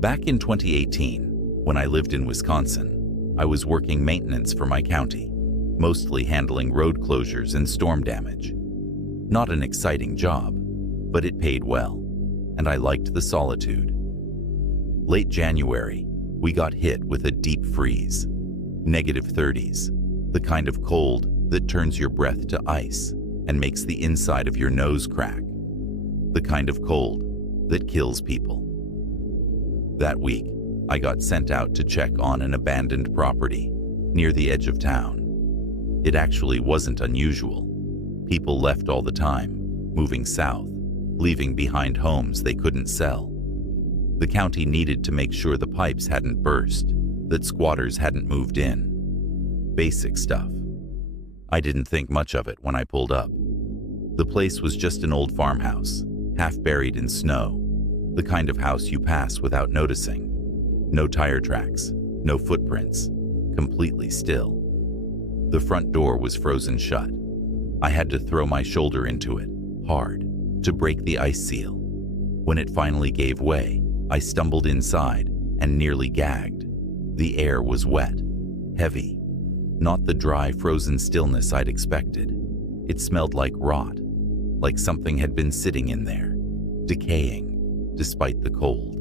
Back in 2018, when I lived in Wisconsin, I was working maintenance for my county, mostly handling road closures and storm damage. Not an exciting job, but it paid well, and I liked the solitude. Late January, we got hit with a deep freeze, -30s, the kind of cold that turns your breath to ice and makes the inside of your nose crack, the kind of cold that kills people. That week, I got sent out to check on an abandoned property near the edge of town. It actually wasn't unusual. People left all the time, moving south, leaving behind homes they couldn't sell. The county needed to make sure the pipes hadn't burst, that squatters hadn't moved in. Basic stuff. I didn't think much of it when I pulled up. The place was just an old farmhouse, half buried in snow, the kind of house you pass without noticing. No tire tracks, no footprints, completely still. The front door was frozen shut. I had to throw my shoulder into it, hard, to break the ice seal. When it finally gave way, I stumbled inside and nearly gagged. The air was wet, heavy, not the dry, frozen stillness I'd expected. It smelled like rot, like something had been sitting in there, decaying, despite the cold.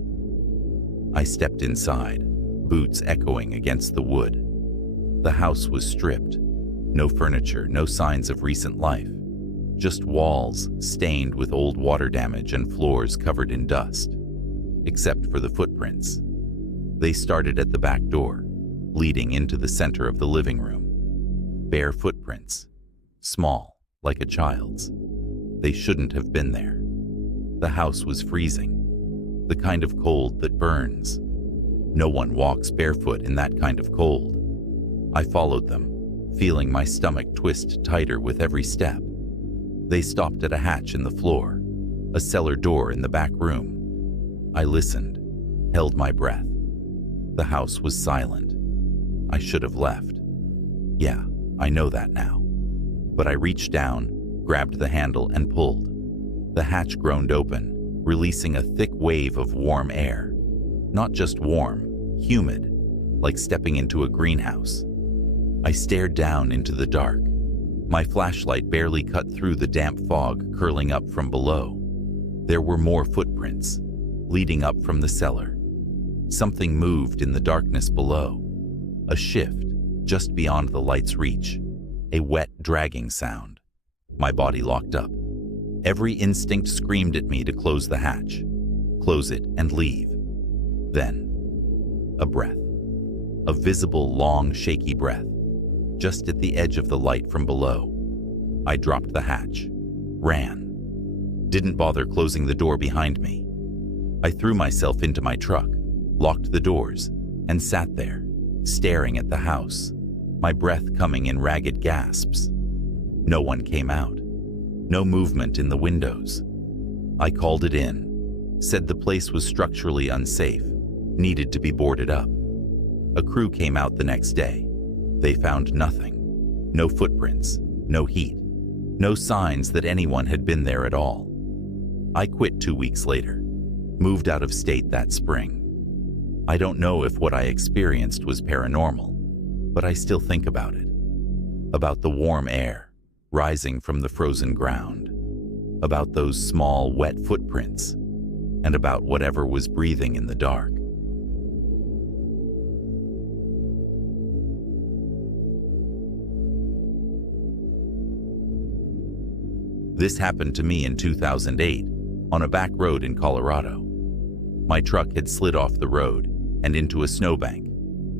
I stepped inside, boots echoing against the wood. The house was stripped. No furniture, no signs of recent life. Just walls stained with old water damage and floors covered in dust. Except for the footprints. They started at the back door, leading into the center of the living room. Bare footprints. Small, like a child's. They shouldn't have been there. The house was freezing. The kind of cold that burns. No one walks barefoot in that kind of cold. I followed them, feeling my stomach twist tighter with every step. They stopped at a hatch in the floor, a cellar door in the back room. I listened, held my breath. The house was silent. I should have left. Yeah, I know that now. But I reached down, grabbed the handle, and pulled. The hatch groaned open, releasing a thick wave of warm air. Not just warm, humid, like stepping into a greenhouse. I stared down into the dark. My flashlight barely cut through the damp fog curling up from below. There were more footprints, leading up from the cellar. Something moved in the darkness below. A shift, just beyond the light's reach. A wet, dragging sound. My body locked up. Every instinct screamed at me to close the hatch. Close it and leave. Then, a breath. A visible, long, shaky breath. Just at the edge of the light from below. I dropped the hatch. Ran. Didn't bother closing the door behind me. I threw myself into my truck, locked the doors, and sat there, staring at the house, my breath coming in ragged gasps. No one came out. No movement in the windows. I called it in, said the place was structurally unsafe, needed to be boarded up. A crew came out the next day. They found nothing. No footprints, no heat, no signs that anyone had been there at all. I quit 2 weeks later, moved out of state that spring. I don't know if what I experienced was paranormal, but I still think about it. About the warm air rising from the frozen ground, about those small, wet footprints, and about whatever was breathing in the dark. This happened to me in 2008, on a back road in Colorado. My truck had slid off the road and into a snowbank,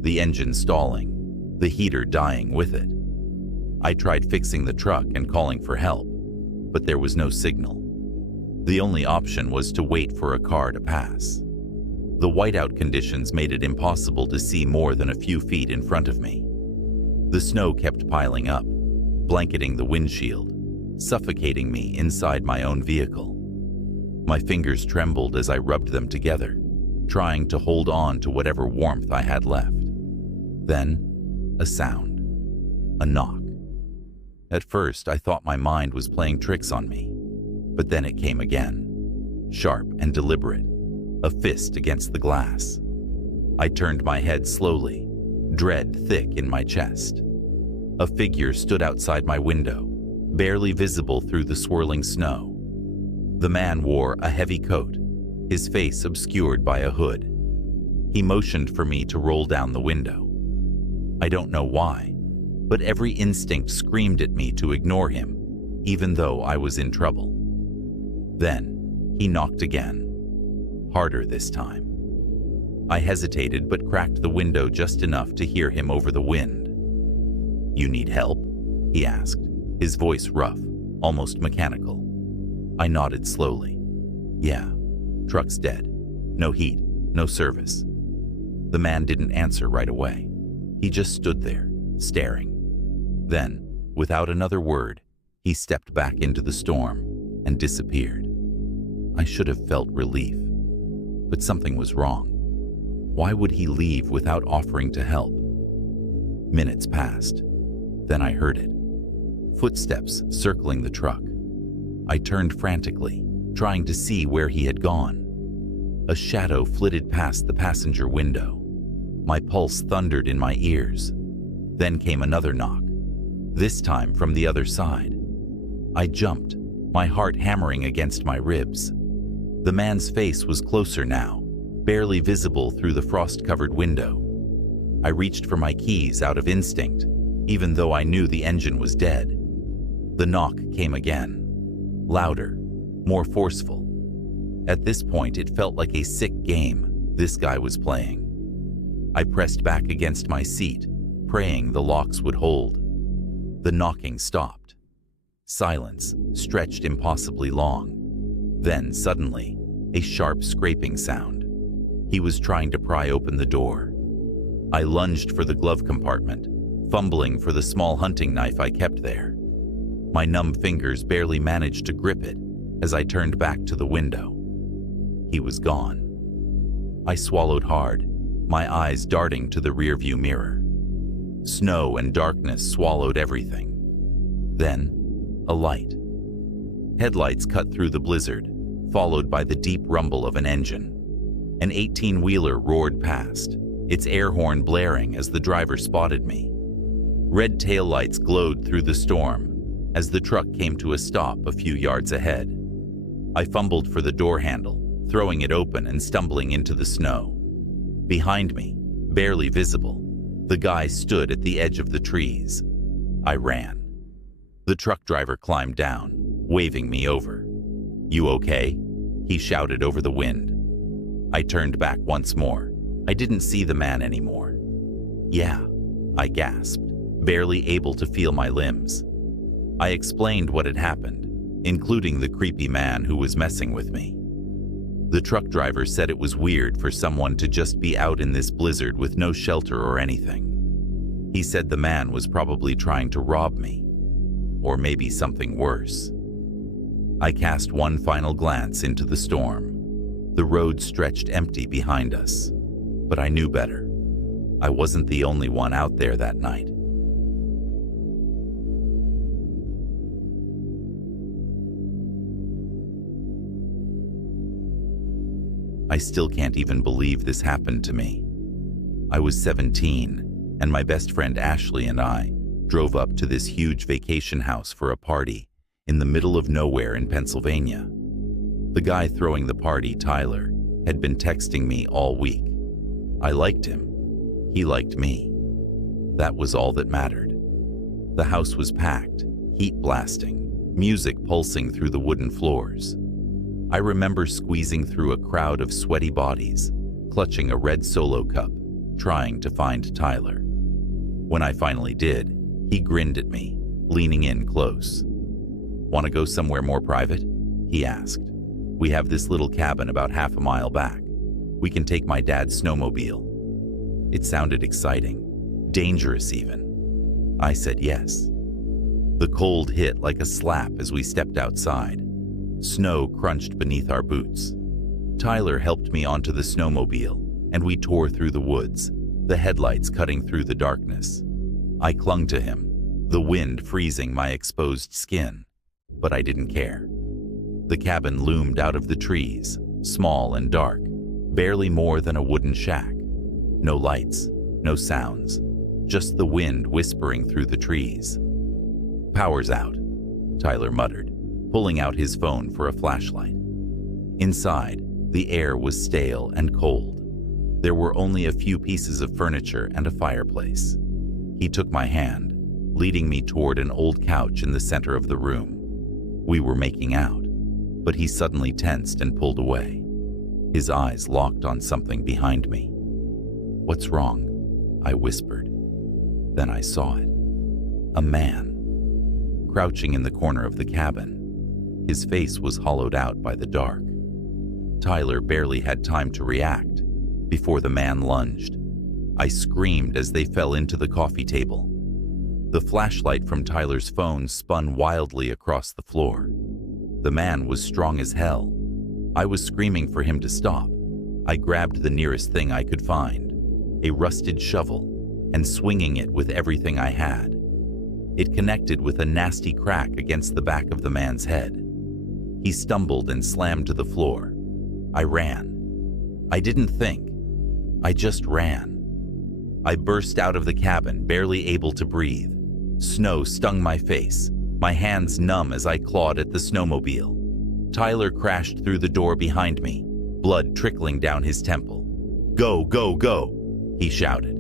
the engine stalling, the heater dying with it. I tried fixing the truck and calling for help, but there was no signal. The only option was to wait for a car to pass. The whiteout conditions made it impossible to see more than a few feet in front of me. The snow kept piling up, blanketing the windshield, suffocating me inside my own vehicle. My fingers trembled as I rubbed them together, trying to hold on to whatever warmth I had left. Then, a sound. A knock. At first, I thought my mind was playing tricks on me, but then it came again, sharp and deliberate, a fist against the glass. I turned my head slowly, dread thick in my chest. A figure stood outside my window, barely visible through the swirling snow. The man wore a heavy coat, his face obscured by a hood. He motioned for me to roll down the window. I don't know why, but every instinct screamed at me to ignore him, even though I was in trouble. Then, he knocked again, harder this time. I hesitated but cracked the window just enough to hear him over the wind. "You need help?" he asked, his voice rough, almost mechanical. I nodded slowly. "Yeah, truck's dead. No heat, no service." The man didn't answer right away. He just stood there, staring. Then, without another word, he stepped back into the storm and disappeared. I should have felt relief, but something was wrong. Why would he leave without offering to help? Minutes passed. Then I heard it. Footsteps circling the truck. I turned frantically, trying to see where he had gone. A shadow flitted past the passenger window. My pulse thundered in my ears. Then came another knock, this time from the other side. I jumped, my heart hammering against my ribs. The man's face was closer now, barely visible through the frost-covered window. I reached for my keys out of instinct, even though I knew the engine was dead. The knock came again, louder, more forceful. At this point, it felt like a sick game this guy was playing. I pressed back against my seat, praying the locks would hold. The knocking stopped. Silence stretched impossibly long. Then, suddenly, a sharp scraping sound. He was trying to pry open the door. I lunged for the glove compartment, fumbling for the small hunting knife I kept there. My numb fingers barely managed to grip it as I turned back to the window. He was gone. I swallowed hard, my eyes darting to the rearview mirror. Snow and darkness swallowed everything. Then, a light. Headlights cut through the blizzard, followed by the deep rumble of an engine. An 18-wheeler roared past, its air horn blaring as the driver spotted me. Red taillights glowed through the storm as the truck came to a stop a few yards ahead. I fumbled for the door handle, throwing it open and stumbling into the snow. Behind me, barely visible, the guy stood at the edge of the trees. I ran. The truck driver climbed down, waving me over. "You okay?" he shouted over the wind. I turned back once more. I didn't see the man anymore. "Yeah," I gasped, barely able to feel my limbs. I explained what had happened, including the creepy man who was messing with me. The truck driver said it was weird for someone to just be out in this blizzard with no shelter or anything. He said the man was probably trying to rob me, or maybe something worse. I cast one final glance into the storm. The road stretched empty behind us, but I knew better. I wasn't the only one out there that night. I still can't even believe this happened to me. I was 17, and my best friend Ashley and I drove up to this huge vacation house for a party in the middle of nowhere in Pennsylvania. The guy throwing the party, Tyler, had been texting me all week. I liked him. He liked me. That was all that mattered. The house was packed, heat blasting, music pulsing through the wooden floors. I remember squeezing through a crowd of sweaty bodies, clutching a red Solo cup, trying to find Tyler. When I finally did, he grinned at me, leaning in close. "Want to go somewhere more private?" he asked. "We have this little cabin about half a mile back. We can take my dad's snowmobile." It sounded exciting, dangerous even. I said yes. The cold hit like a slap as we stepped outside. Snow crunched beneath our boots. Tyler helped me onto the snowmobile, and we tore through the woods, the headlights cutting through the darkness. I clung to him, the wind freezing my exposed skin, but I didn't care. The cabin loomed out of the trees, small and dark, barely more than a wooden shack. No lights, no sounds, just the wind whispering through the trees. "Power's out," Tyler muttered, pulling out his phone for a flashlight. Inside, the air was stale and cold. There were only a few pieces of furniture and a fireplace. He took my hand, leading me toward an old couch in the center of the room. We were making out, but he suddenly tensed and pulled away. His eyes locked on something behind me. "What's wrong?" I whispered. Then I saw it. A man, crouching in the corner of the cabin. His face was hollowed out by the dark. Tyler barely had time to react before the man lunged. I screamed as they fell into the coffee table. The flashlight from Tyler's phone spun wildly across the floor. The man was strong as hell. I was screaming for him to stop. I grabbed the nearest thing I could find, a rusted shovel, and swinging it with everything I had. It connected with a nasty crack against the back of the man's head. He stumbled and slammed to the floor. I ran. I didn't think. I just ran. I burst out of the cabin, barely able to breathe. Snow stung my face, my hands numb as I clawed at the snowmobile. Tyler crashed through the door behind me, blood trickling down his temple. "Go, go, go," he shouted.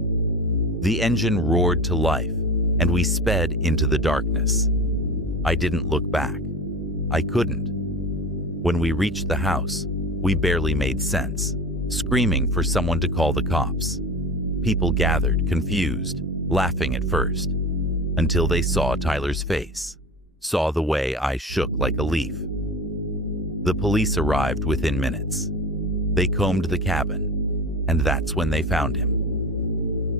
The engine roared to life, and we sped into the darkness. I didn't look back. I couldn't. When we reached the house, we barely made sense, screaming for someone to call the cops. People gathered, confused, laughing at first, until they saw Tyler's face, saw the way I shook like a leaf. The police arrived within minutes. They combed the cabin, and that's when they found him.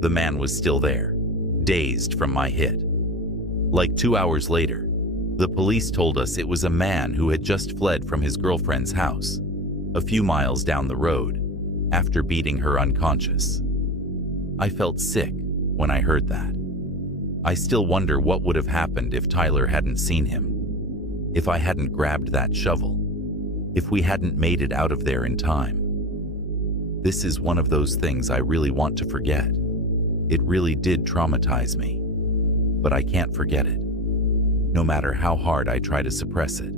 The man was still there, dazed from my hit. Like 2 hours later, the police told us it was a man who had just fled from his girlfriend's house, a few miles down the road, after beating her unconscious. I felt sick when I heard that. I still wonder what would have happened if Tyler hadn't seen him, if I hadn't grabbed that shovel, if we hadn't made it out of there in time. This is one of those things I really want to forget. It really did traumatize me, but I can't forget it, no matter how hard I try to suppress it.